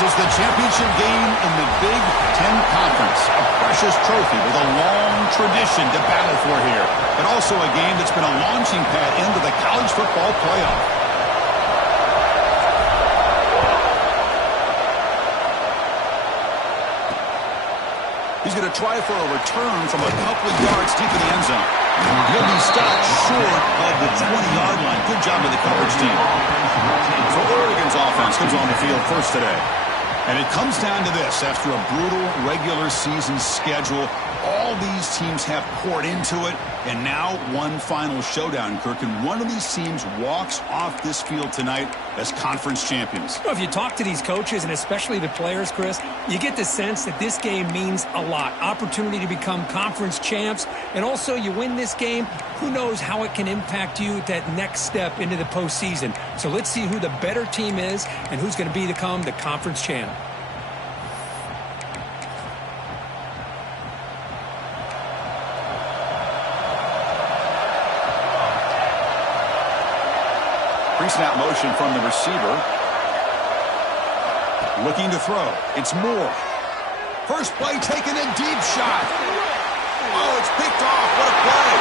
is the championship game in the Big Ten Conference. A precious trophy with a long tradition to battle for here. But also a game that's been a launching pad into the college football playoff. He's going to try for a return from a couple of yards deep in the end zone. He'll be stopped short of the 20-yard line. Good job of the coverage team. So Oregon's offense comes on the field first today. And it comes down to this. After a brutal regular season schedule, all these teams have poured into it. And now one final showdown, Kirk. And one of these teams walks off this field tonight as conference champions. Well, if you talk to these coaches, and especially the players, Chris, you get the sense that this game means a lot. Opportunity to become conference champs. And also, you win this game, who knows how it can impact you at that next step into the postseason. So let's see who the better team is and who's going to become the conference champ. Pre-snap motion from the receiver. Looking to throw. It's Moore. First play taking a deep shot. Oh, it's picked off. What a play.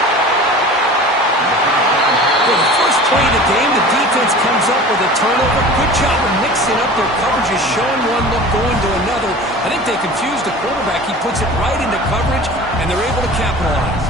For the first play of the game, the defense comes up with a turnover. Good job of mixing up their coverages, showing one look, going to another. I think they confused the quarterback. He puts it right into coverage, and they're able to capitalize.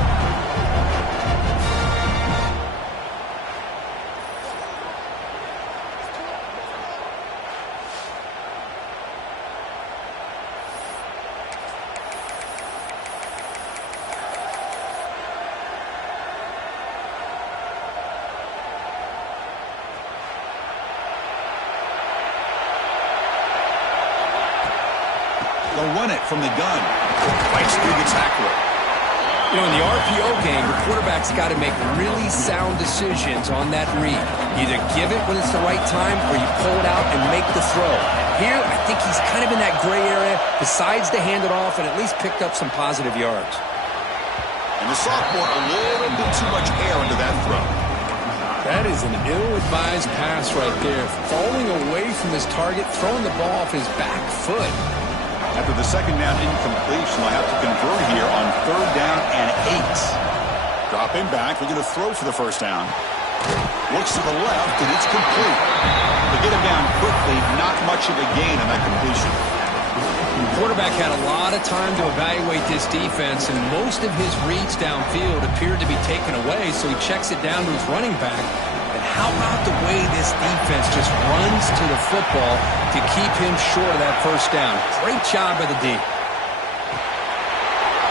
They'll run it from the gun. Fights through the tackler. You know, in the RPO game, the quarterback's got to make really sound decisions on that read. Either give it when it's the right time or you pull it out and make the throw. Here, I think he's kind of in that gray area, decides to hand it off and at least picked up some positive yards. And the sophomore, a little bit too much air into that throw. That is an ill-advised pass right there. Falling away from his target, throwing the ball off his back foot. After the second down incompletion, they'll have to convert here on 3rd down and 8. Dropping back, looking to throw for the first down. Looks to the left, and it's complete. They get him down quickly, not much of a gain on that completion. The quarterback had a lot of time to evaluate this defense, and most of his reads downfield appeared to be taken away, so he checks it down to his running back. And how about the way this defense just runs to the football to keep him short of that first down? Great job by the D.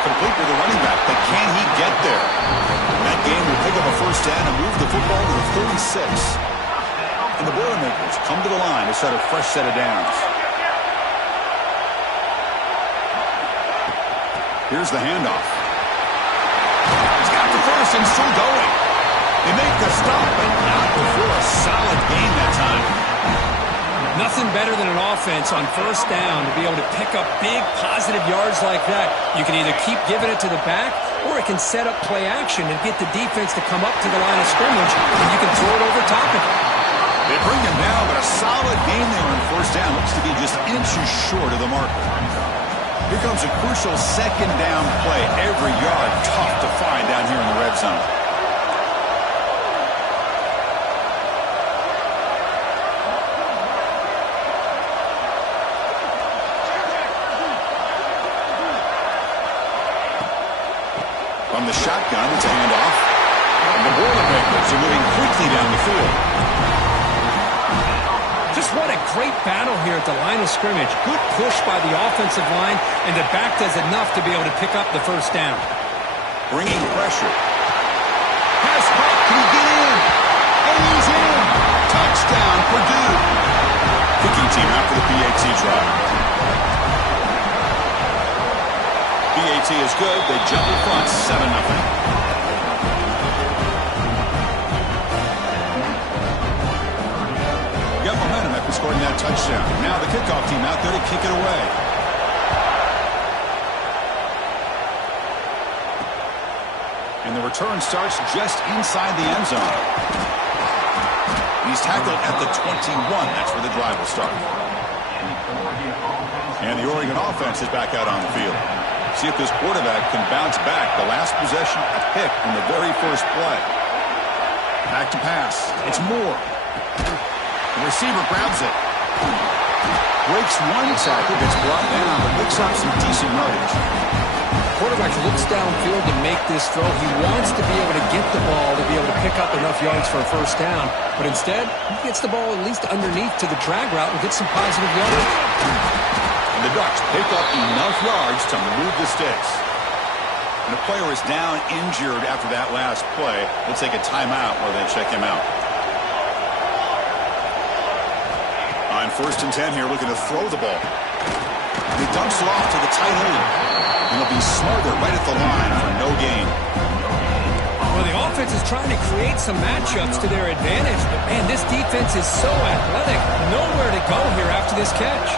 Complete with the running back, but can he get there? That game will pick up a first down and move the football to the 36. And the Boilermakers come to the line to set a fresh set of downs. Here's the handoff. He's got the first and still going. They make the stop, but not before a solid gain that time. Nothing better than an offense on first down to be able to pick up big positive yards like that. You can either keep giving it to the back, or it can set up play action and get the defense to come up to the line of scrimmage, and you can throw it over top of it. They bring him down, but a solid gain there on first down. Looks to be just inches short of the marker. Here comes a crucial second down play. Every yard tough to find down here in the red zone. From the shotgun, it's a handoff. And the Boilermakers are moving quickly down the field. Just what a great battle here at the line of scrimmage. Good push by the offensive line, and the back does enough to be able to pick up the first down. Bringing pressure. Pass caught. Can he get in? And he's in. Touchdown, Purdue. Kicking team after the PAT try. PAT is good. They jump in front, 7-0. Got momentum after scoring that touchdown. Now the kickoff team out there to kick it away. And the return starts just inside the end zone. He's tackled at the 21. That's where the drive will start. And the Oregon offense is back out on the field. See if this quarterback can bounce back. The last possession, a pick in the very first play. Back to pass. It's Moore. The receiver grabs it. Breaks one tackle, gets brought down, but picks up some decent yardage. Quarterback looks downfield to make this throw. He wants to be able to get the ball to be able to pick up enough yards for a first down. But instead, he gets the ball at least underneath to the drag route and gets some positive yardage. And the Ducks pick up enough yards to move the sticks. And the player is down injured after that last play. We'll take a timeout while they check him out. On 1st and 10 here, looking to throw the ball. And he dumps it off to the tight end. And he'll be smothered right at the line for no gain. Well, the offense is trying to create some matchups to their advantage. But, man, this defense is so athletic. Nowhere to go here after this catch.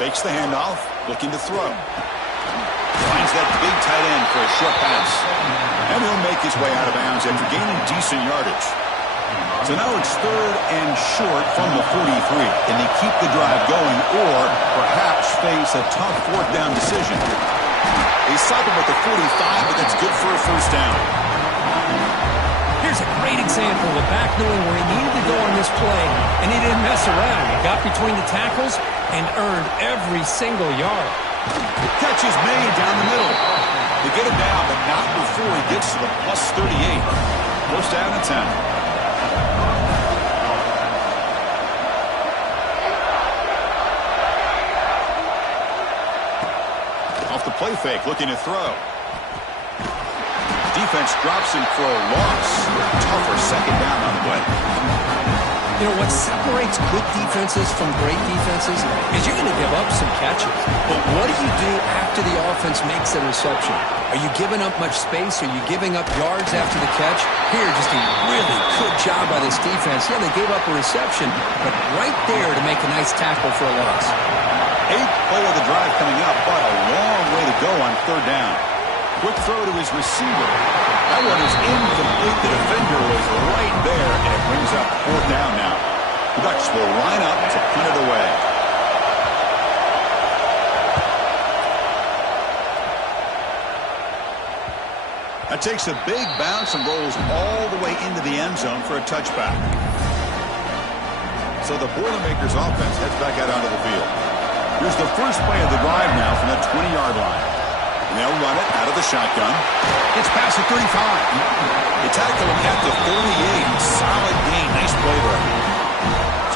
Fakes the handoff, looking to throw. Finds that big tight end for a short pass. And he'll make his way out of bounds after gaining decent yardage. So now it's 3rd and short from the 43. Can they keep the drive going or perhaps face a tough 4th down decision? They stop him at the 45, but that's good for a first down. Here's a great example of the back knowing where he needed to go on this play, and he didn't mess around. He got between the tackles and earned every single yard. The catch is made down the middle. They get him down, but not before he gets to the plus 38. First down and 10. Off the play fake, looking to throw. Defense drops him for a loss. Tougher second down on the play. You know, what separates good defenses from great defenses is you're going to give up some catches. But what do you do after the offense makes a reception? Are you giving up much space? Are you giving up yards after the catch? Here, just a really good job by this defense. Yeah, they gave up a reception, but right there to make a nice tackle for a loss. 8th play of the drive coming up, but a long way to go on 3rd down. Quick throw to his receiver. That one is incomplete. The defender was right there, and it brings up 4th down now. The Ducks will line up to punt it away. That takes a big bounce and rolls all the way into the end zone for a touchback. So the Boilermakers offense heads back out onto the field. Here's the first play of the drive now from the 20-yard line. And they'll run it out of the shotgun. It's past the 35. They tackle him at the 38. Solid gain. Nice play there.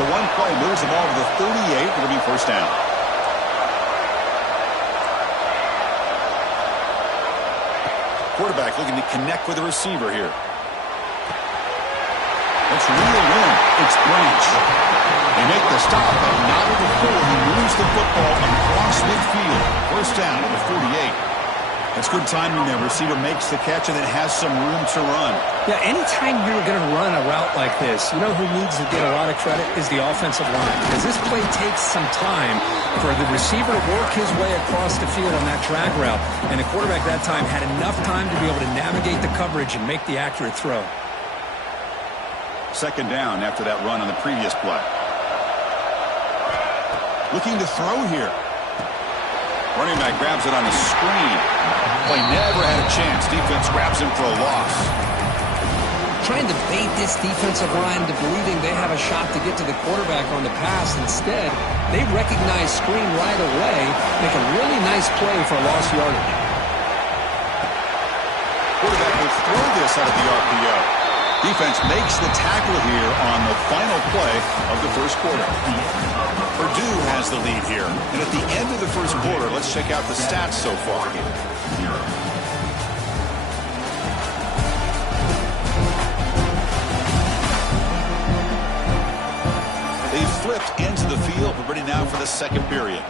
So one play moves the ball to the 38. It'll be first down. Quarterback looking to connect with the receiver here. Let's reel in. It's Branch. They make the stop, but not before he moves the football across midfield. First down at the 48. That's good timing there. Receiver makes the catch and then has some room to run. Yeah, anytime you're going to run a route like this, you know who needs to get a lot of credit is the offensive line. Because this play takes some time for the receiver to work his way across the field on that drag route. And the quarterback that time had enough time to be able to navigate the coverage and make the accurate throw. Second down after that run on the previous play. Looking to throw here. Running back grabs it on the screen. Play never had a chance. Defense grabs him for a loss. Trying to bait this defensive line to believing they have a shot to get to the quarterback on the pass. Instead, they recognize screen right away, make a really nice play for a lost yardage. Quarterback will throw this out of the RPO. Defense makes the tackle here on the final play of the first quarter. Purdue has the lead here. And at the end of the first quarter, let's check out the stats so far. They flipped into the field. We're ready now for the second period.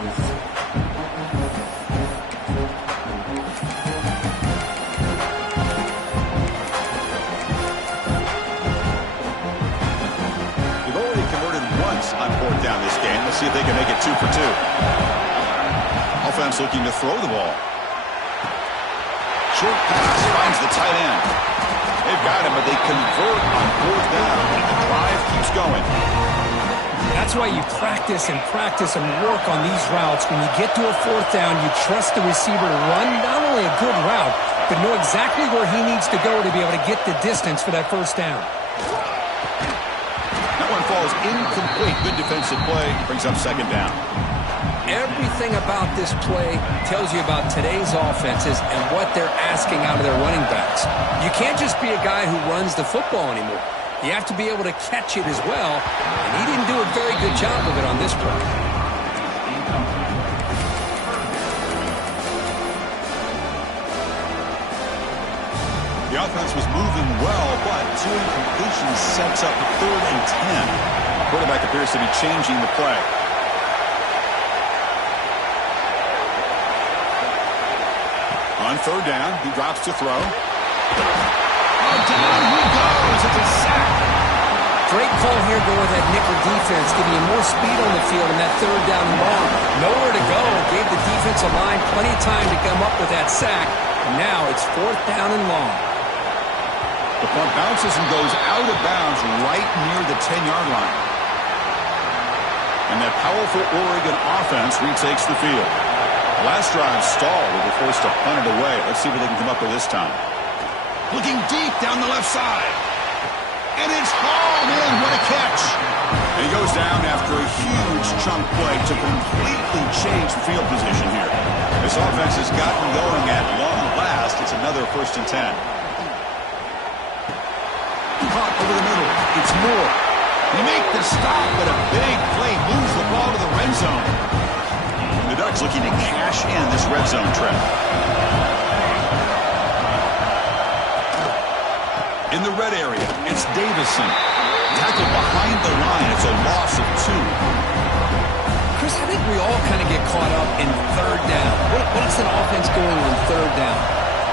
On fourth down this game. Let's see if they can make it 2 for 2. Offense looking to throw the ball. Short pass finds the tight end. They've got him, but they convert on fourth down, and the drive keeps going. That's why you practice and practice and work on these routes. When you get to a fourth down, you trust the receiver to run not only a good route, but know exactly where he needs to go to be able to get the distance for that first down. That one falls incomplete. Good defensive play. Brings up second down. Everything about this play tells you about today's offenses and what they're asking out of their running backs. You can't just be a guy who runs the football anymore. You have to be able to catch it as well, and he didn't do a very good job of it on this play. The offense was moving well, but 2 incompletions sets up a 3rd and 10. The quarterback appears to be changing the play. On 3rd down, he drops to throw. Oh, down he goes. It's a sack. Great call here going with that nickel defense, giving you more speed on the field in that 3rd down and long. Nowhere to go. Gave the defensive line plenty of time to come up with that sack. And now it's 4th down and long. The punt bounces and goes out of bounds right near the 10-yard line. And that powerful Oregon offense retakes the field. The last drive stalled. They were forced to punt it away. Let's see what they can come up with this time. Looking deep down the left side. And it's hauled in. What a catch. And he goes down after a huge chunk play to completely change the field position here. This offense has gotten going at long last. It's another 1st and 10. Caught over the middle. It's Moore. They make the stop, but a big play moves the ball to the red zone. The Ducks looking to cash in this red zone trip. In the red area, it's Davison. Tackled behind the line. It's a loss of 2. Chris, I think we all kind of get caught up in 3rd down. What's an offense doing on 3rd down?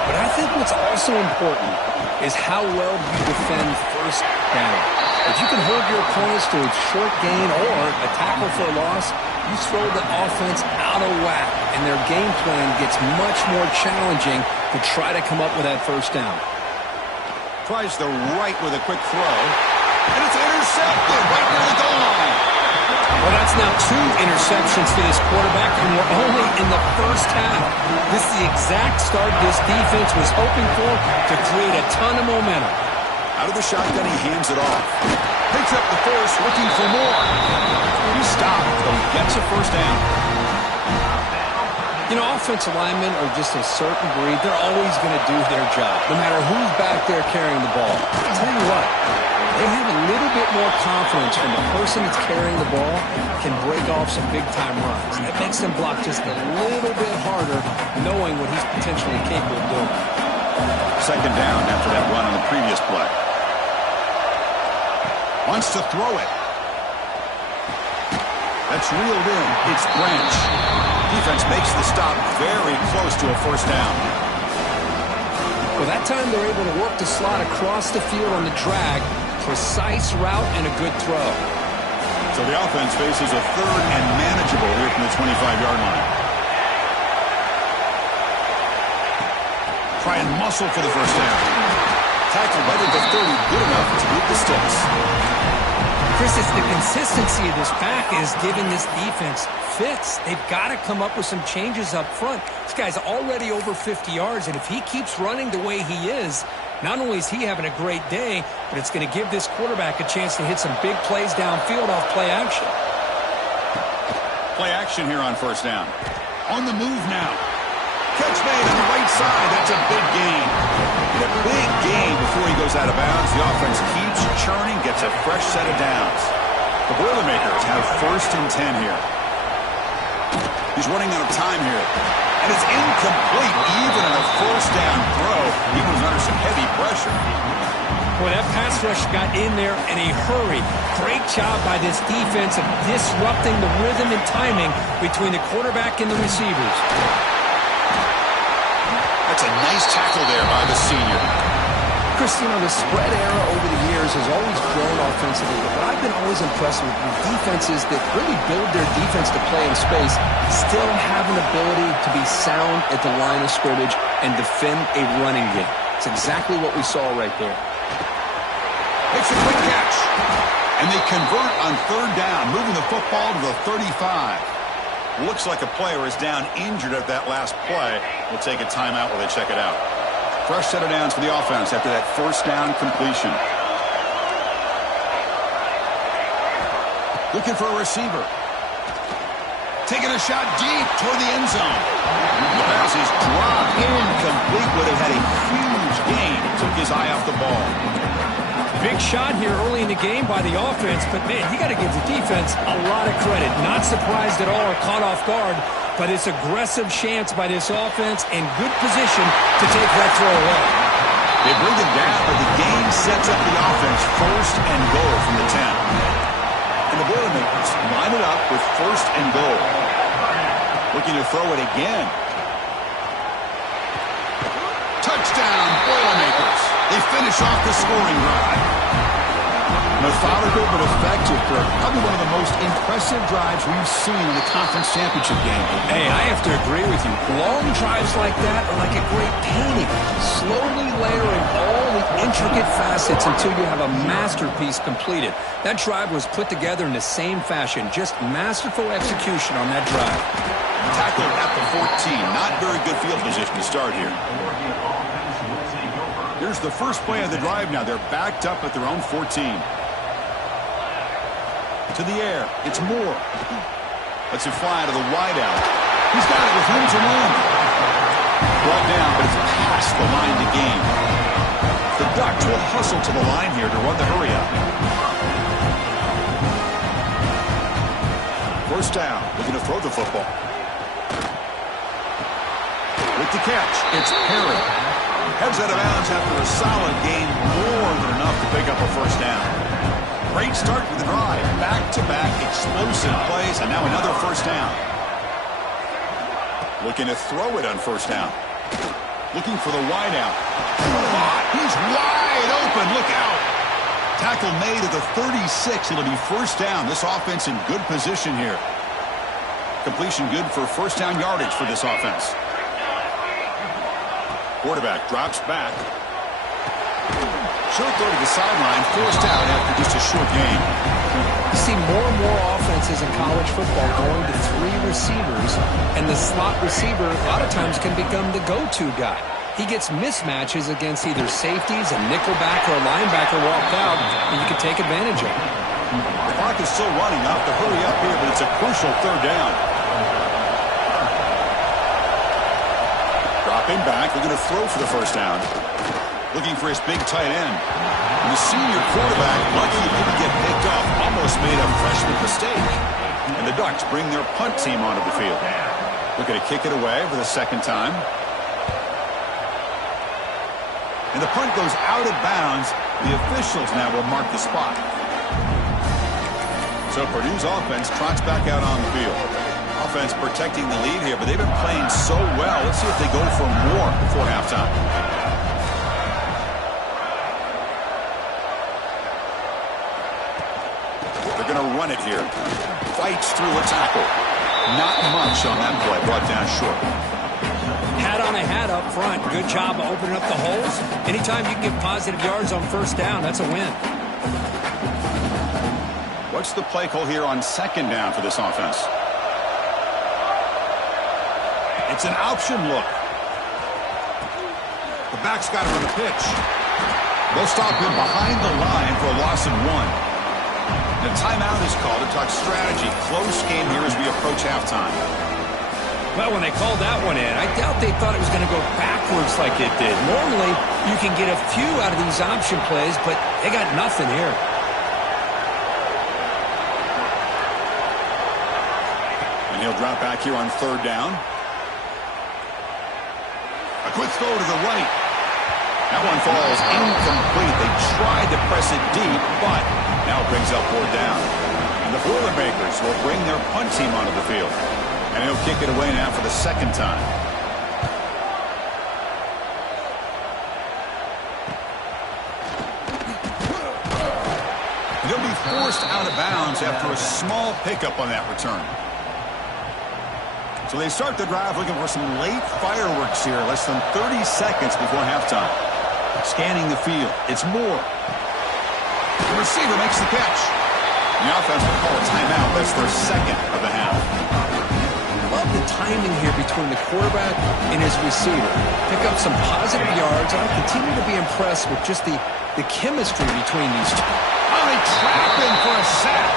But I think what's also important is how well you defend 1st down. If you can hold your opponents to a short gain or a tackle for a loss, you throw the offense out of whack, and their game plan gets much more challenging to try to come up with that 1st down. Tries the right with a quick throw, and it's intercepted right near the goal line. Well, that's now 2 interceptions for this quarterback, and we're only in the 1st half. This is the exact start this defense was hoping for to create a ton of momentum. Out of the shotgun, he hands it off. Picks up the first, looking for more. He stopped, but he gets a 1st down. You know, offensive linemen are just a certain breed. They're always going to do their job, no matter who's back there carrying the ball. I'll tell you what, they have a little bit more confidence when the person that's carrying the ball can break off some big-time runs. That makes them block just a little bit harder, knowing what he's potentially capable of doing. 2nd down after that run on the previous play. Wants to throw it. That's reeled in. It's Branch. Defense makes the stop very close to a 1st down. Well, that time they're able to work the slot across the field on the drag. Precise route and a good throw. So the offense faces a 3rd and manageable here from the 25-yard line. Try and muscle for the 1st down. Tackled right at the 30. Good enough to beat the sticks. Chris, it's the consistency of this back is giving this defense fits. They've got to come up with some changes up front. This guy's already over 50 yards, and if he keeps running the way he is, not only is he having a great day, but it's going to give this quarterback a chance to hit some big plays downfield off play action. Play action here on 1st down. On the move now. Catch made on the right side. That's a big gain. And a big gain before he goes out of bounds. The offense keeps churning, gets a fresh set of downs. The Boilermakers have 1st and 10 here. He's running out of time here. And it's incomplete, even on a 1st down throw. He was under some heavy pressure. Boy, that pass rush got in there in a hurry. Great job by this defense of disrupting the rhythm and timing between the quarterback and the receivers. That's a nice tackle there by the senior. Chris, you know, the spread era over the years has always grown offensively, but I've been always impressed with defenses that really build their defense to play in space, still have an ability to be sound at the line of scrimmage and defend a running game. It's exactly what we saw right there. Makes a quick catch. And they convert on third down, moving the football to the 35. Looks like a player is down injured at that last play. We'll take a timeout while they check it out. Fresh set of downs for the offense after that first down completion. Looking for a receiver. Taking a shot deep toward the end zone. The pass is dropped. Incomplete. Would have had a huge gain. Took his eye off the ball. Big shot here early in the game by the offense, but, man, you got to give the defense a lot of credit. Not surprised at all or caught off guard, but it's aggressive chance by this offense and good position to take that throw away. They bring it down, but the game sets up the offense first and goal from the 10. And the Boilermakers line it up with first and goal. Looking to throw it again. Touchdown, Boilermakers. They finish off the scoring drive. Methodical but effective, Kirk. Probably one of the most impressive drives we've seen in the conference championship game. Hey, I have to agree with you. Long drives like that are like a great painting. Slowly layering all the intricate facets until you have a masterpiece completed. That drive was put together in the same fashion. Just masterful execution on that drive. Tackled at the 14. Not very good field position to start here. Here's the first play of the drive now. They're backed up at their own 14. To the air. It's Moore. Lets it fly to the wideout. He's got it with room to run. Brought down, but it's past the line to gain. The Ducks will hustle to the line here to run the hurry up. First down. Looking to throw the football. With the catch, it's Perry. Heads out of bounds after a solid gain, more than enough to pick up a first down. Great start to the drive. Back-to-back explosive plays, and now another first down. Looking to throw it on first down. Looking for the wideout. He's wide open. Look out. Tackle made at the 36. It'll be first down. This offense in good position here. Completion good for first down yardage for this offense. Quarterback drops back. Short throw to the sideline, forced out after just a short gain. You see more and more offenses in college football going to three receivers, and the slot receiver a lot of times can become the go-to guy. He gets mismatches against either safeties, a nickelback, or a linebacker walked out, and you can take advantage of it. The clock is still running. Off to hurry up here, but it's a crucial third down. Dropping back, looking to throw for the first down. Looking for his big tight end. And the senior quarterback, lucky he didn't get picked off, almost made a freshman mistake. And the Ducks bring their punt team onto the field. Looking to kick it away for the second time. And the punt goes out of bounds. The officials now will mark the spot. So Purdue's offense trots back out on the field. Offense protecting the lead here, but they've been playing so well. Let's see if they go for more before halftime. They're going to run it here. Fights through a tackle. Not much on that play. Brought down short. Hat on a hat up front. Good job of opening up the holes. Anytime you can get positive yards on first down, that's a win. What's the play call here on second down for this offense? It's an option look. The back's got it on the pitch. They'll stop him behind the line for a loss of 1. The timeout is called to talk strategy. Close game here as we approach halftime. Well, when they called that one in, I doubt they thought it was going to go backwards like it did. Normally, you can get a few out of these option plays, but they got nothing here. And he'll drop back here on third down. A quick throw to the right. That one falls incomplete. They tried to press it deep, but now it brings up fourth down. And the Boilermakers will bring their punt team onto the field. And he'll kick it away now for the second time. And he'll be forced out of bounds after a small pickup on that return. So they start the drive looking for some late fireworks here, less than 30 seconds before halftime. Scanning the field, it's Moore. The receiver makes the catch. The offense will call a timeout. That's their second of the half. Love the timing here between the quarterback and his receiver. Pick up some positive yards. I continue to be impressed with just the chemistry between these two. Oh, they trap him for a sack.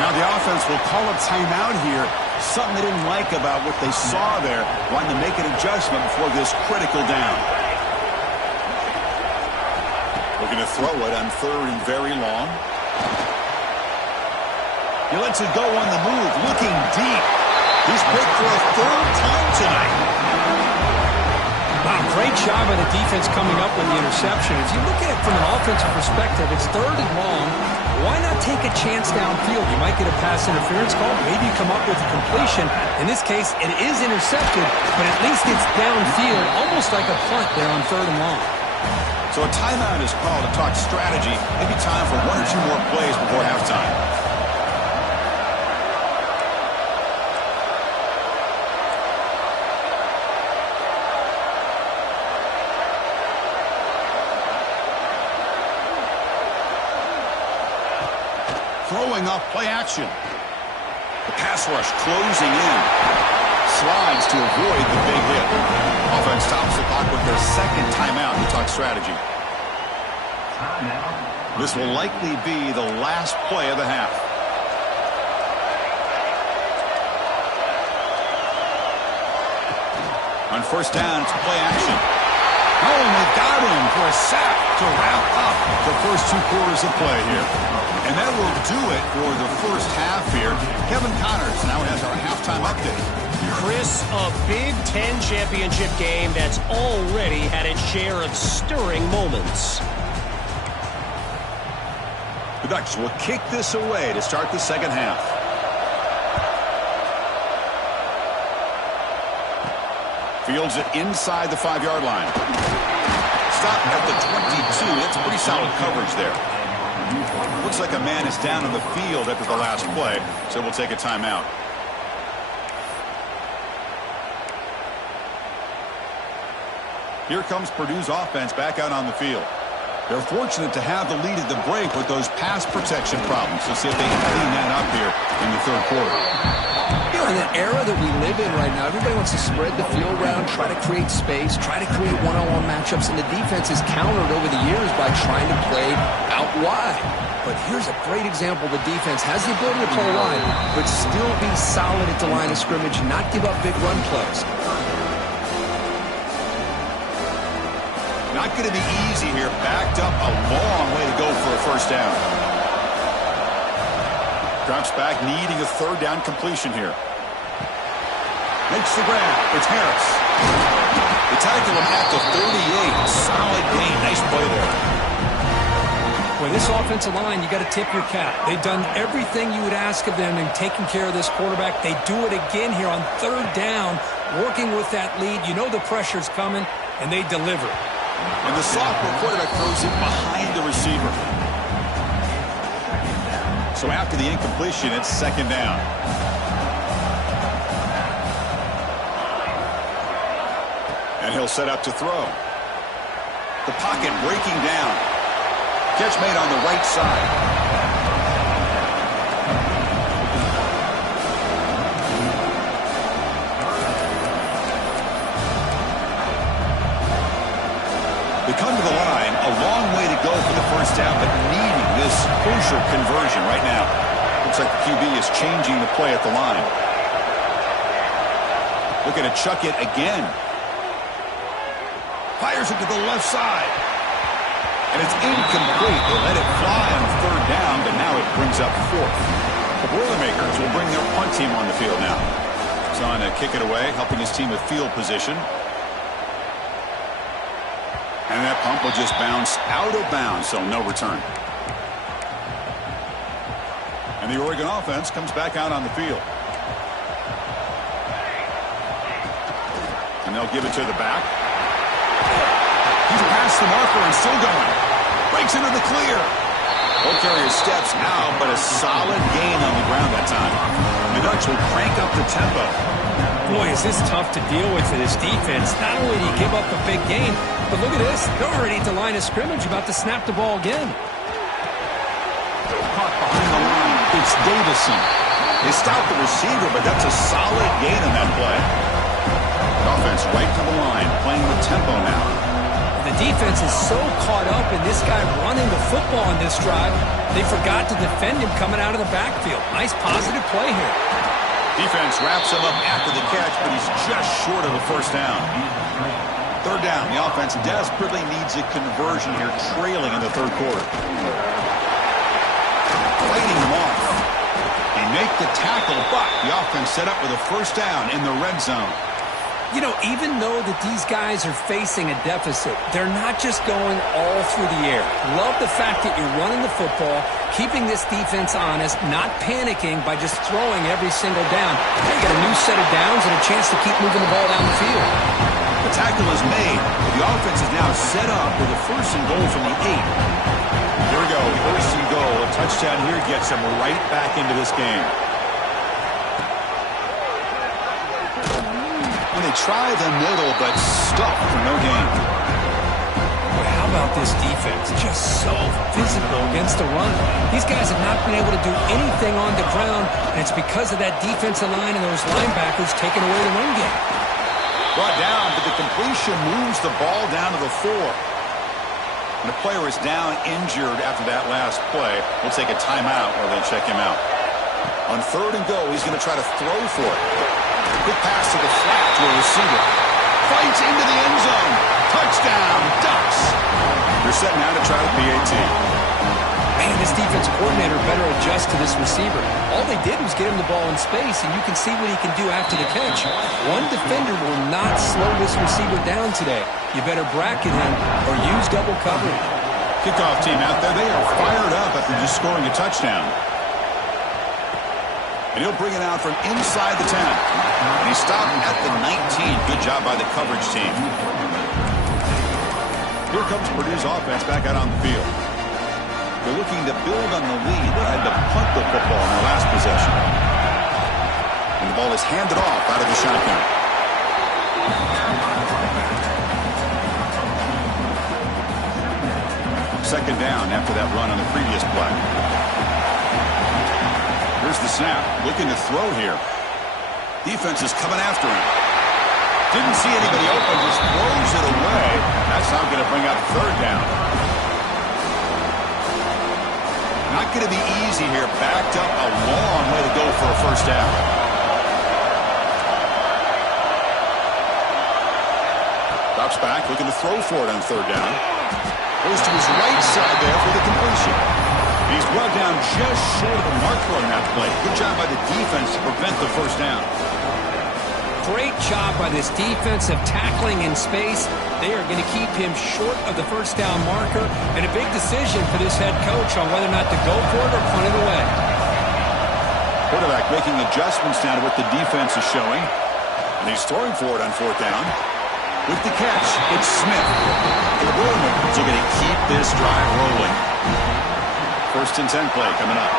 Now the offense will call a timeout here. Something they didn't like about what they saw there. Wanting to make an adjustment before this critical down. Looking to throw it on third and very long. He lets it go on the move. Looking deep. He's picked for a third time tonight. Wow, great job by the defense coming up with the interception. If you look at it from an offensive perspective, it's third and long. Why not take a chance downfield? You might get a pass interference call. Maybe you come up with a completion. In this case, it is intercepted, but at least it's downfield, almost like a punt there on third and long. So a timeout is called to talk strategy. Maybe time for one or two more plays before halftime. Throwing off play action. The pass rush closing in. Slides to avoid the big hit. Offense stops the clock with their second timeout to talk strategy. This will likely be the last play of the half. On first down, it's play action. Oh, and they got him for a sack to wrap up the first two quarters of play here. And that will do it for the first half here. Kevin Connors now has our halftime update. Chris, a Big Ten championship game that's already had its share of stirring moments. The Ducks will kick this away to start the second half. Fields it inside the 5-yard line. Stop at the 22. That's pretty solid coverage there. Looks like a man is down on the field after the last play, so we'll take a timeout. Here comes Purdue's offense back out on the field. They're fortunate to have the lead at the break with those pass protection problems. Let's see if they can clean that up here in the third quarter. You know, in the era that we live in right now, everybody wants to spread the field around, try to create space, try to create one-on-one matchups, and the defense is countered over the years by trying to play out wide. But here's a great example. The defense has the ability to play wide, but still be solid at the line of scrimmage, not give up big run plays. Not going to be easy here. Backed up a long way to go for a first down. Drops back, needing a third down completion here. Makes the grab. It's Harris. They tackle him at the 38. Solid gain. Nice play there. With this offensive line, you got to tip your cap. They've done everything you would ask of them in taking care of this quarterback. They do it again here on third down, working with that lead. You know the pressure's coming, and they deliver. And the sophomore quarterback throws it behind the receiver. So after the incompletion, it's second down. And he'll set up to throw. The pocket breaking down. Catch made on the right side. They come to the line, a long way to go for the first down, but needing this crucial conversion right now. Looks like the QB is changing the play at the line. Looking to chuck it again. Fires it to the left side. And it's incomplete. They let it fly on third down, but now it brings up fourth. The Boilermakers will bring their punt team on the field now. He's on to kick it away, helping his team with field position. And that pump will just bounce out of bounds, so no return. And the Oregon offense comes back out on the field. And they'll give it to the back. He's past the marker and still going. Breaks into the clear. Ball carrier steps out, but a solid gain on the ground that time. The Ducks will crank up the tempo. Boy, is this tough to deal with for this defense. Not only do you give up a big gain, but look at this. They're already at the line of scrimmage, about to snap the ball again. Caught behind the line. It's Davison. They stopped the receiver, but that's a solid gain on that play. Offense right to the line, playing with tempo now. The defense is so caught up in this guy running the football in this drive, they forgot to defend him coming out of the backfield. Nice positive play here. Defense wraps him up after the catch, but he's just short of a first down. Third down, the offense desperately needs a conversion here, trailing in the third quarter. Fighting him off. They make the tackle, but the offense set up with a first down in the red zone. You know, even though that these guys are facing a deficit, they're not just going all through the air. Love the fact that you're running the football, keeping this defense honest, not panicking by just throwing every single down. They got a new set of downs and a chance to keep moving the ball down the field. The tackle is made. The offense is now set up with a first and goal from the 8. Here we go, first and goal. A touchdown here gets them right back into this game. And they try the middle, but stuck for no gain. But how about this defense? Just so physical against the run. These guys have not been able to do anything on the ground, and it's because of that defensive line and those linebackers taking away the run game. Brought down, but the completion moves the ball down to the 4. And the player is down injured after that last play. We'll take a timeout while they check him out. On third and goal, he's going to try to throw for it. Quick pass to the flat to a receiver. Fights into the end zone. Touchdown, Ducks. They're set now to try the PAT. Man, this defense coordinator better adjust to this receiver. All they did was get him the ball in space, and you can see what he can do after the catch. One defender will not slow this receiver down today. You better bracket him or use double coverage. Kickoff team out there. They are fired up after just scoring a touchdown. And he'll bring it out from inside the 10. And he stopped at the 19. Good job by the coverage team. Here comes Purdue's offense back out on the field. They're looking to build on the lead that had to punt the football in their last possession. And the ball is handed off out of the shotgun. Second down after that run on the previous play. Here's the snap. Looking to throw here. Defense is coming after him. Didn't see anybody open. Just throws it away. That's not going to bring up third down. Not going to be easy here. Backed up a long way to go for a first down. Drops back. Looking to throw for it on third down. Goes to his right side there for the completion. He's brought down just short of the marker on that play. Good job by the defense to prevent the first down. Great job by this defensive tackling in space. They are going to keep him short of the first down marker, and a big decision for this head coach on whether or not to go for it or punt it away. Quarterback making adjustments now to what the defense is showing. And he's throwing for it on fourth down. With the catch, it's Smith. The Boilermakers are going to keep this drive rolling. First and 10 play coming up.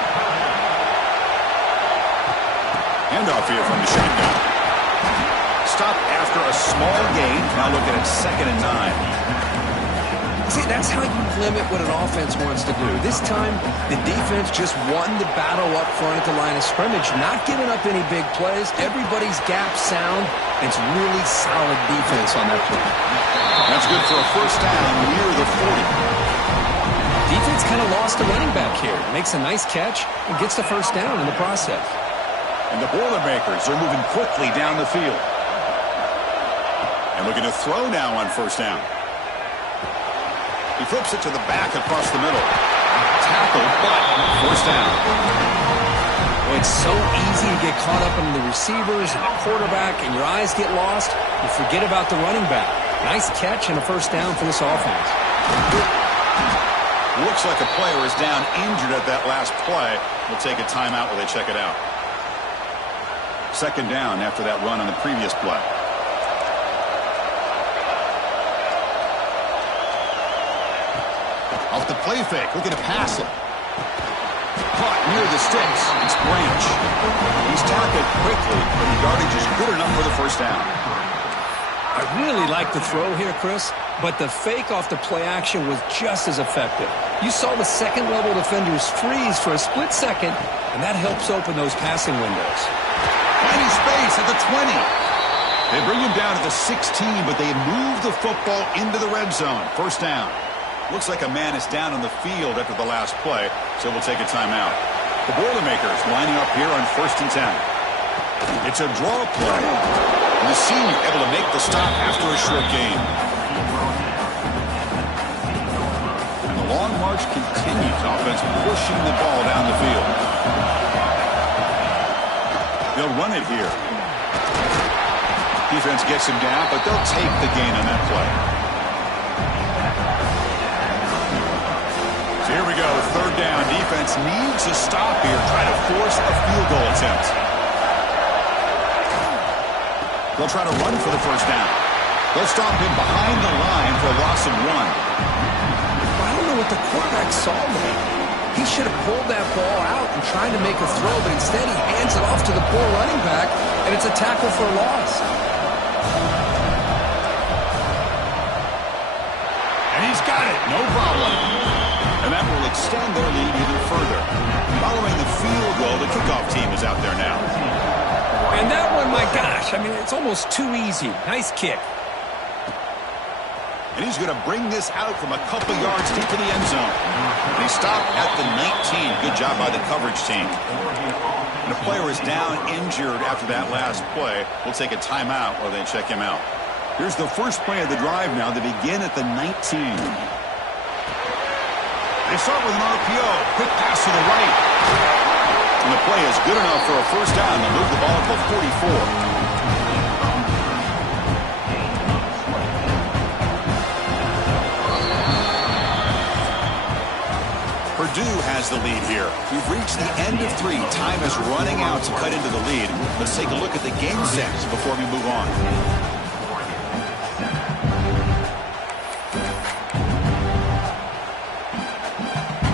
Handoff here from the shotgun. Stop after a small gain. Now looking at second and 9. See, that's how you limit what an offense wants to do. This time, the defense just won the battle up front at the line of scrimmage, not giving up any big plays. Everybody's gap sound. It's really solid defense on that play. That's good for a first down near the 40. Defense kind of lost the running back here. Makes a nice catch and gets the first down in the process. And the Boilermakers are moving quickly down the field. And looking to throw now on first down. He flips it to the back across the middle. Tackle, but first down. Well, it's so easy to get caught up in the receivers and the quarterback, and your eyes get lost. You forget about the running back. Nice catch and a first down for this offense. Looks like a player is down injured at that last play. We'll take a timeout while they check it out. Second down after that run on the previous play. Off the play fake, looking to pass it. Caught near the sticks. It's Branch. He's tackled quickly, but the yardage is good enough for the first down. I really like the throw here, Chris, but the fake off the play action was just as effective. You saw the second-level defenders freeze for a split second, and that helps open those passing windows. Finding space at the 20. They bring him down at the 16, but they move the football into the red zone. First down. Looks like a man is down on the field after the last play, so we'll take a timeout. The Boilermakers lining up here on 1st and 10. It's a draw play. And the senior able to make the stop after a short gain. And the long march continues. Offense pushing the ball down the field. They'll run it here. Defense gets him down, but they'll take the gain on that play. So here we go. 3rd down. Defense needs a stop here. Try to force a field goal attempt. They'll try to run for the 1st down. They'll stop him behind the line for a loss of 1. I don't know what the quarterback saw there. He should have pulled that ball out and tried to make a throw, but instead he hands it off to the poor running back, and it's a tackle for a loss. And he's got it. No problem. And that will extend their lead even further. Following the field goal, the kickoff team is out there now. And that one, my gosh, I mean, it's almost too easy. Nice kick. And he's going to bring this out from a couple yards deep in the end zone. And he stopped at the 19. Good job by the coverage team. And the player is down injured after that last play. We'll take a timeout while they check him out. Here's the first play of the drive now. They begin at the 19. They start with an RPO. Quick pass to the right. And the play is good enough for a 1st down. They'll move the ball to the 44. Purdue has the lead here. We've reached the end of 3. Time is running out to cut into the lead. Let's take a look at the game sets before we move on.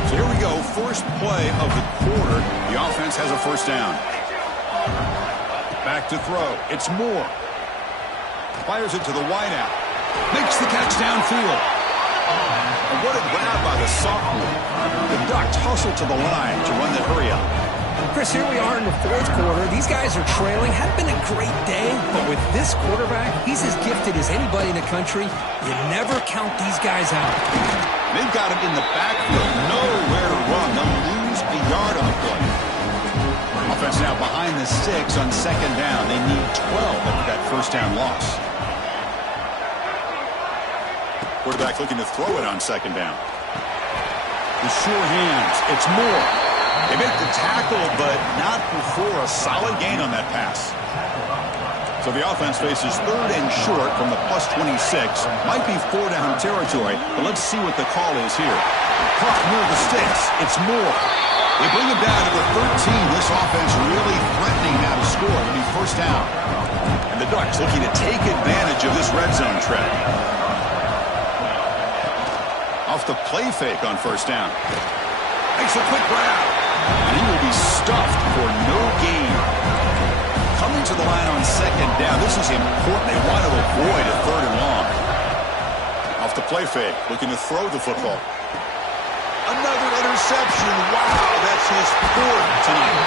So here we go. First play of the quarter. The offense has a 1st down. Back to throw. It's Moore. Fires it to the wideout. Makes the catch downfield. And what a grab by the sophomore. The Ducks hustle to the line to run the hurry up. Chris, here we are in the 4th quarter. These guys are trailing. Hadn't been a great day, but with this quarterback, he's as gifted as anybody in the country. You never count these guys out. They've got him in the backfield. Nowhere to run. They'll lose a yard on the play. Offense now behind the 6 on 2nd down. They need 12 after that 1st down loss. Quarterback looking to throw it on 2nd down. The sure hands. It's Moore. They make the tackle, but not before a solid gain on that pass. So the offense faces 3rd and short from the +26. Might be 4-down territory, but let's see what the call is here. Caught near the sticks. It's Moore. They bring him down to the 13. This offense really threatening now to score. It'll be 1st down. And the Ducks looking to take advantage of this red zone trap. Off the play fake on 1st down. Makes a quick grab. And he will be stuffed for no gain. Coming to the line on 2nd down. This is important. They want to avoid a 3rd and long. Off the play fake. Looking to throw the football. Another interception. Wow, that's his 4th tonight.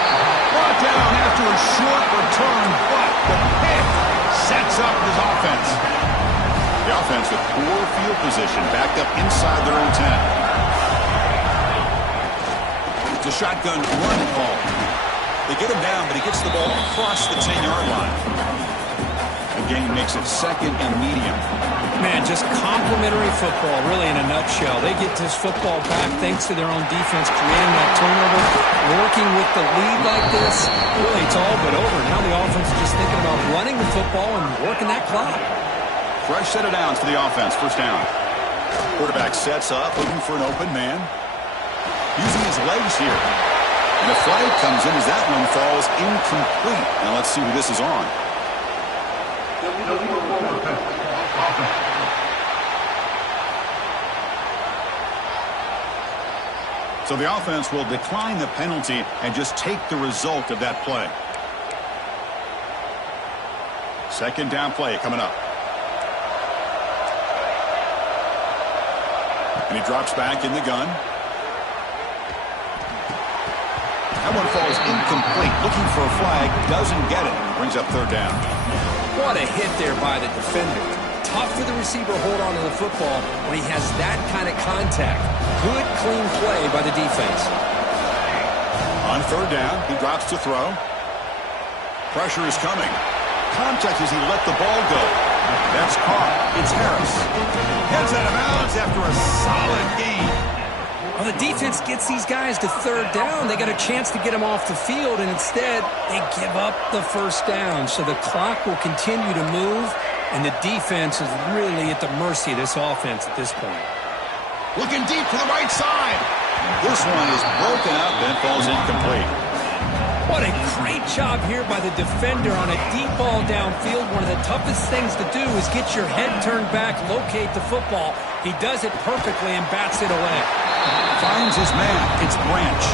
Brought down after a short return, but the pick sets up his offense. The offense with poor field position, backed up inside their own 10. It's a shotgun run call. They get him down, but he gets the ball across the 10-yard line. The game makes it 2nd and medium. Man, just complimentary football, really in a nutshell. They get this football back thanks to their own defense, creating that turnover. Working with the lead like this, really, it's all but over. Now the offense is just thinking about running the football and working that clock. Fresh set of downs for the offense. 1st down. Quarterback sets up, looking for an open man. Using his legs here. And the flag comes in as that one falls incomplete. Now let's see who this is on. So the offense will decline the penalty and just take the result of that play. 2nd down play coming up. And he drops back in the gun. That one falls incomplete. Looking for a flag. Doesn't get it. Brings up third down. What a hit there by the defender. Tough for the receiver to hold on to the football when he has that kind of contact. Good, clean play by the defense. On third down, he drops to throw. Pressure is coming. Contact as he let the ball go. That's caught. It's Harris. Heads out of bounds after a solid gain. Well, the defense gets these guys to third down. They got a chance to get them off the field, and instead they give up the first down. So the clock will continue to move, and the defense is really at the mercy of this offense at this point. Looking deep to the right side. This one is broken up and falls incomplete. What a great job here by the defender on a deep ball downfield. One of the toughest things to do is get your head turned back, locate the football. He does it perfectly and bats it away. Finds his man. It's Branch.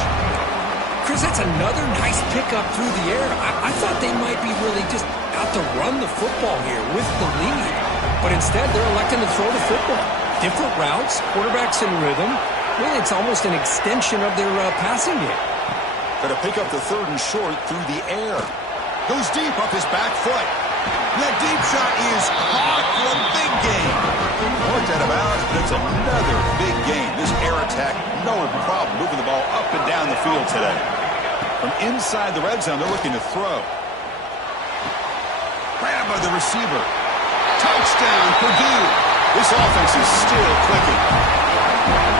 Chris, that's another nice pickup through the air. I thought they might be really just out to run the football here with the lead. But instead, they're electing to throw the football. Different routes, quarterbacks in rhythm. Really, it's almost an extension of their passing game. Got to pick up the third and short through the air. Goes deep up his back foot. That deep shot is caught for a big gain. Worked out of bounds, but it's another big gain. This air attack, no problem moving the ball up and down the field today. From inside the red zone, they're looking to throw. Grabbed by the receiver. Touchdown, Purdue. This offense is still clicking.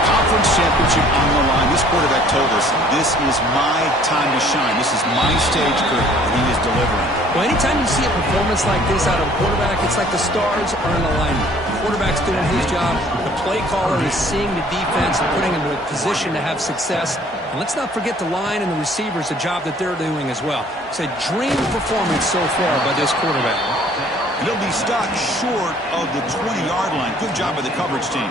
Conference championship on the line. This quarterback told us, this is my time to shine. This is my stage, Kurt, and he is delivering. Well, anytime you see a performance like this out of a quarterback, it's like the stars are in alignment. The quarterback's doing his job. The play caller is seeing the defense and putting him in a position to have success. And let's not forget the line and the receivers, the job that they're doing as well. It's a dream performance so far by this quarterback. And he'll be stopped short of the 20-yard line. Good job by the coverage team.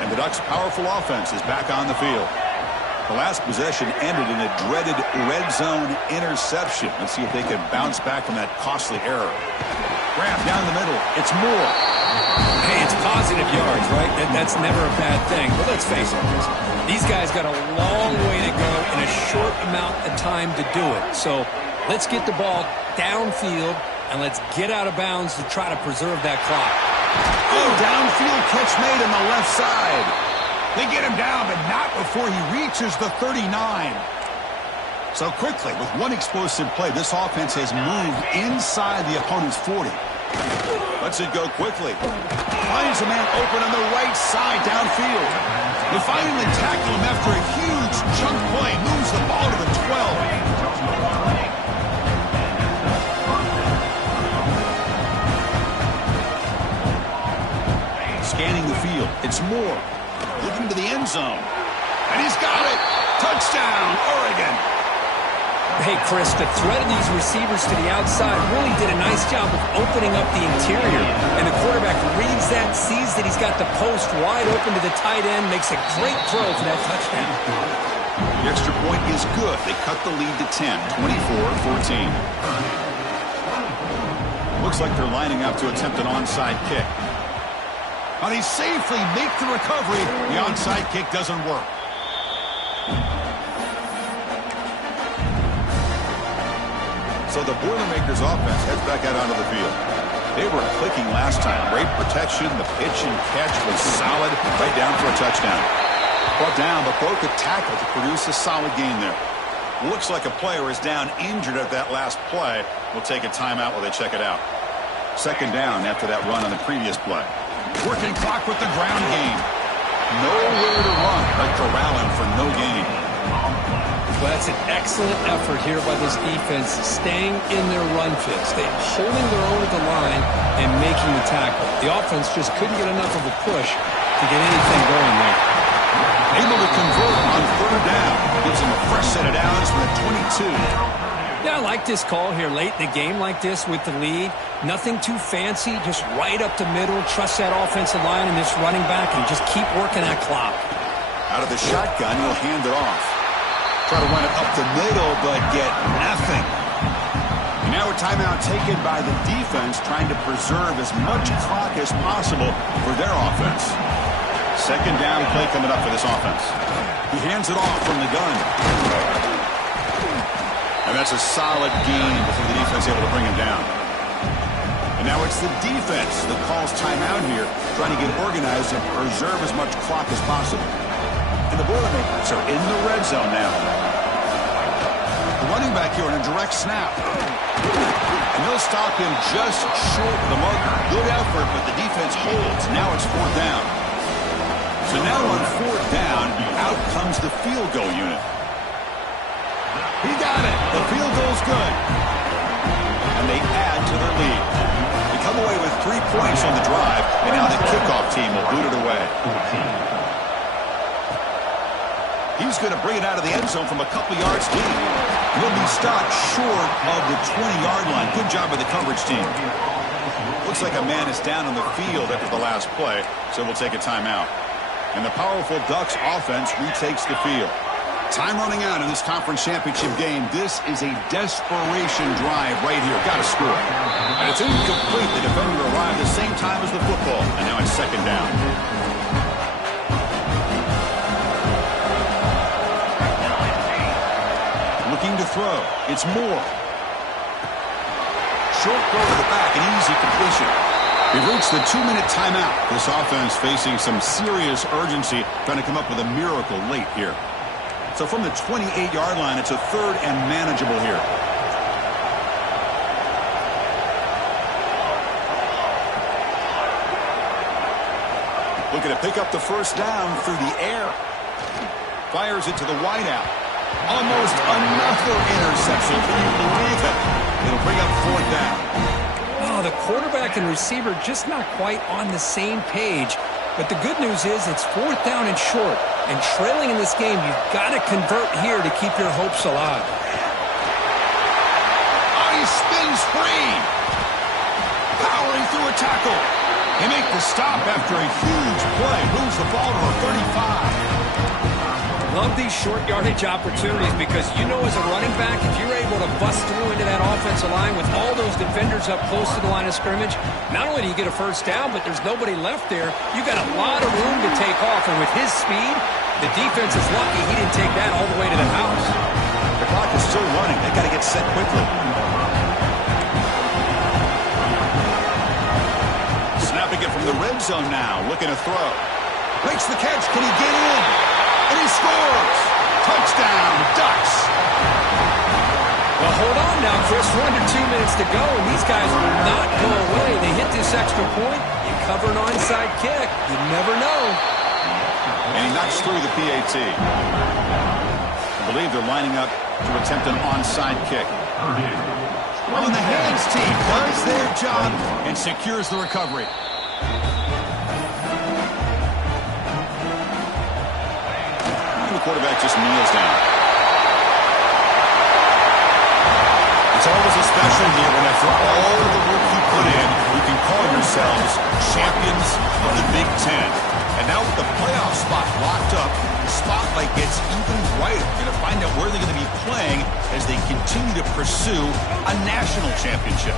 And the Ducks' powerful offense is back on the field. The last possession ended in a dreaded red zone interception. Let's see if they can bounce back from that costly error. Grab down the middle. It's Moore. Hey, it's positive yards, right? That's never a bad thing. But let's face it, these guys got a long way to go in a short amount of time to do it. So let's get the ball downfield, and let's get out of bounds to try to preserve that clock. Oh, downfield catch made on the left side. They get him down, but not before he reaches the 39. So quickly, with one explosive play, this offense has moved inside the opponent's 40. Lets it go quickly. Finds a man open on the right side downfield. They finally tackle him after a huge chunk play. Moves the ball to the 12. Scanning the field. It's Moore. Looking to the end zone. And he's got it. Touchdown, Oregon. Hey, Chris, the threat of these receivers to the outside really did a nice job of opening up the interior. And the quarterback reads that, sees that he's got the post wide open to the tight end, makes a great throw for that touchdown. The extra point is good. They cut the lead to 10, 24-14. Looks like they're lining up to attempt an onside kick. And they safely make the recovery. The onside kick doesn't work. So the Boilermakers offense heads back out onto the field. They were clicking last time. Great protection. The pitch and catch was solid. Right down for a touchdown. Brought down, but broke a tackle to produce a solid gain there. Looks like a player is down injured at that last play. We'll take a timeout while they check it out. Second down after that run on the previous play. Working clock with the ground game. Nowhere to run, but corralling for no gain. Well, that's an excellent effort here by this defense, staying in their run fits. They're holding their own at the line and making the tackle. The offense just couldn't get enough of a push to get anything going there. Able to convert on third down. Gives him a fresh set of downs from the 22. Yeah, I like this call here late in the game like this with the lead. Nothing too fancy, just right up the middle. Trust that offensive line and this running back and just keep working that clock. Out of the shotgun, he'll hand it off. Try to run it up the middle, but get nothing. And now a timeout taken by the defense, trying to preserve as much clock as possible for their offense. Second down play coming up for this offense. He hands it off from the gun. And that's a solid gain before the defense able to bring him down. And now it's the defense that calls timeout here, trying to get organized and preserve as much clock as possible. And the Boilermakers are in the red zone now. The running back here on a direct snap. And they'll stop him just short of the marker. Good effort, but the defense holds. Now it's fourth down. So now on fourth down, out comes the field goal unit. He got it. The field goal's good. And they add to their lead. They come away with 3 points on the drive, and now the kickoff team will boot it away. He's going to bring it out of the end zone from a couple yards deep. He'll be stopped short of the 20-yard line. Good job by the coverage team. Looks like a man is down on the field after the last play, so we'll take a timeout. And the powerful Ducks offense retakes the field. Time running out in this conference championship game. This is a desperation drive right here. Got to score. And it's incomplete. The defender arrived the same time as the football. And now it's second down. Looking to throw. It's Moore. Short throw to the back. An easy completion. We've reached the 2-minute timeout. This offense facing some serious urgency, trying to come up with a miracle late here. So from the 28-yard line, it's a third and manageable here. Looking to pick up the first down through the air. Fires it to the wideout. Almost another interception. Can you believe it? It'll bring up fourth down. Oh, the quarterback and receiver just not quite on the same page. But the good news is it's fourth down and short. And trailing in this game, you've got to convert here to keep your hopes alive. Oh, he spins free. Powering through a tackle. They make the stop after a huge play. Moves the ball to a 35. Love these short yardage opportunities because you know as a running back, if you're able to bust through into that offensive line with all those defenders up close to the line of scrimmage, not only do you get a first down, but there's nobody left there. You got a lot of room to take off, and with his speed, the defense is lucky he didn't take that all the way to the house. The clock is still running. They got to get set quickly. Snapping it from the red zone now, looking to throw. Makes the catch. Can he get in? And he scores! Touchdown, Ducks! Well, hold on now, Chris. We're under 2 minutes to go, and these guys will not go away. They hit this extra point. You cover an onside kick. You never know. And he knocks through the PAT. I believe they're lining up to attempt an onside kick. On the hands team does their job and secures the recovery. The quarterback just kneels down. It's always a special year when after all of the work you put in, you can call yourselves champions of the Big Ten. And now with the playoff spot locked up, the spotlight gets even brighter. You're going to find out where they're going to be playing as they continue to pursue a national championship.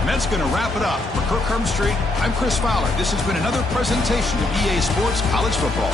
And that's going to wrap it up. For Kirk Herbstreit, I'm Chris Fowler. This has been another presentation of EA Sports College Football.